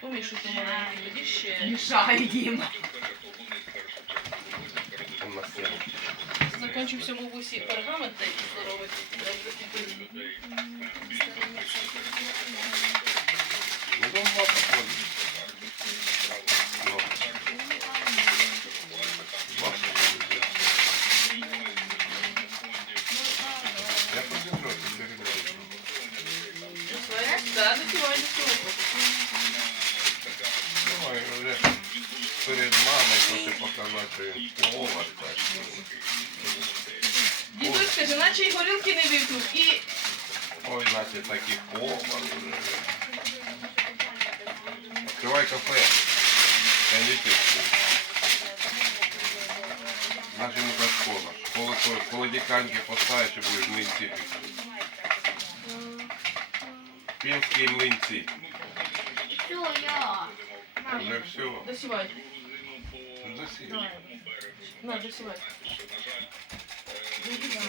Помішуйте маленький, тоді ще. Мішаю їм. Закінчився в бусі пергамент та й здоровий. Ну, там мапа ходить. Ну. Мапа ходить. Я подержу, ты перебрал. Так, цього. Давай вже перед мамою хочу показати, що він повар так. Дідусь каже, наче й горілки не випив. І Ой, Настя, такий повар уже. Открывай кафе. Кондитерську. Наша мука школа. Школа, коли- коли диканьки поставиш і будеш млинці пекти. Пінські млинці. Все, я. Вже все. досівай. Засіль. На, досівай. Не так.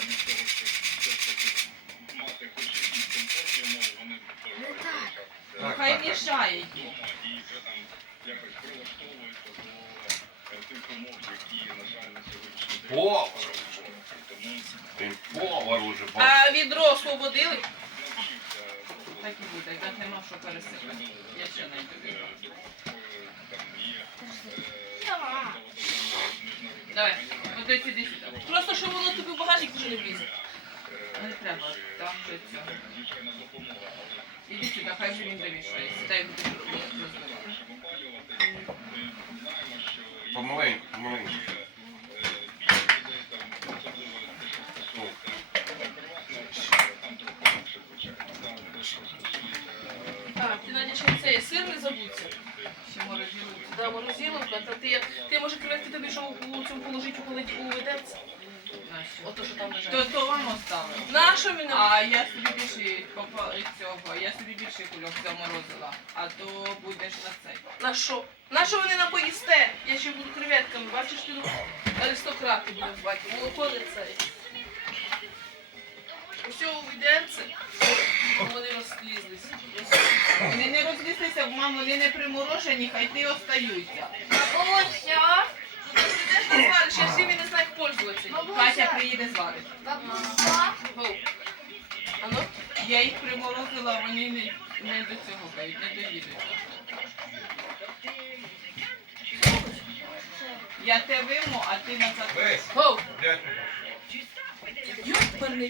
Так, Хай так, так. мішає їм. Повар. Він повар уже. бо- А відро освободили? Так і буде, як нема що пересипати. Я ще найду. Давай. Ось іди сюди. Просто щоб воно тобі в багажник вже не влізе. Не треба, там вже цього. Іди сюди, хай вже він домішає. Сідай, будеш розбирати. Помаленьку, помаленьку. Морозиловку. Да, морозиловка, та ти, ти може креветки тобі що у цьому положити холоді у ведеться? Ото що там лежать. То, то вам оставив. На що мене? А я собі більше попа- цього, я собі більше кульок заморозила, а то будеш на цей. На що? На що ви не напоїсте? Я ще буду креветками. Бачиш, ти ну, аристократи будуть бачити. Молоко не це. Усе у відерце. Вони розслізлись. Вони не розлізлися, мам, вони не приморожені, хай ти остаються. Бабуся. Ти теж не звариш, я всіми не знаю, як пользуватися. Катя приїде зварить. Бабуся. Гоу. Я їх приморозила, вони не, не до цього дають, не доїдуть. Я те виму, а ти назад. Гоу. дядьку. Ёперний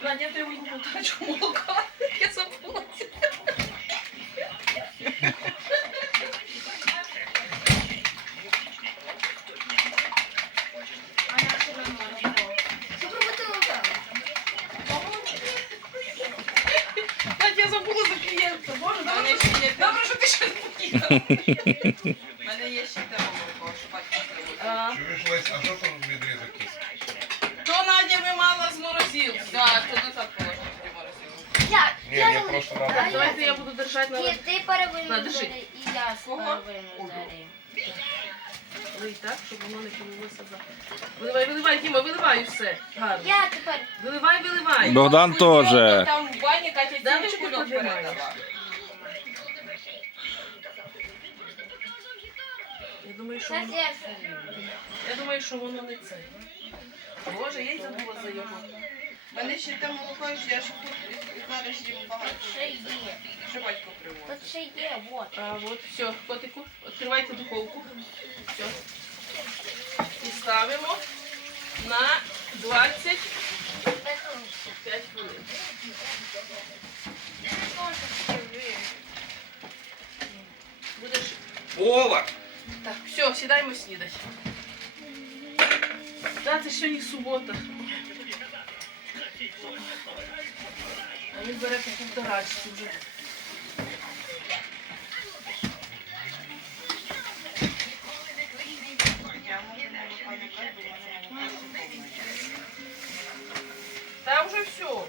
театр. Надя, я тебе йому тачку молока. Я забула. А я все равно не Що робити лукаво? Надя, я забула за клієнта. Боже, У мене добре, ще є те- добре, що ти ще не покинула. в мене є ще те молоко, що батько привозить. А, Чуєш, Лесь, а що там в вимала з морозилки. То назад положити в морозилку. Я. Я лу- просто А. Давайте я буду держати на ти перевинув На, держи. і я Кого? перевинув далі. Лий так, щоб воно не кинулося за. Виливай, виливай, Діма, виливай і все. Гарно. Я тепер. Виливай, виливай. Богдан теж. Там в бані Катя Да, передала. Я думаю, що воно... я все. Я думаю, що воно не це. Боже, я й забула за його. В мене ще те молоко, що я ще тут зараз їм багато. Тут ще є. Що батько привозить. Тут ще є, вот. А от, все, котику, відкривайте духовку. Все. І ставимо на 25 хвилин. Будеш. Повар! Так, все, сідаємо снідати. Да, це ж сьогодні субота. А він бере по півторачці вже. Я можу молока не пити, бо в мене. Та вже все.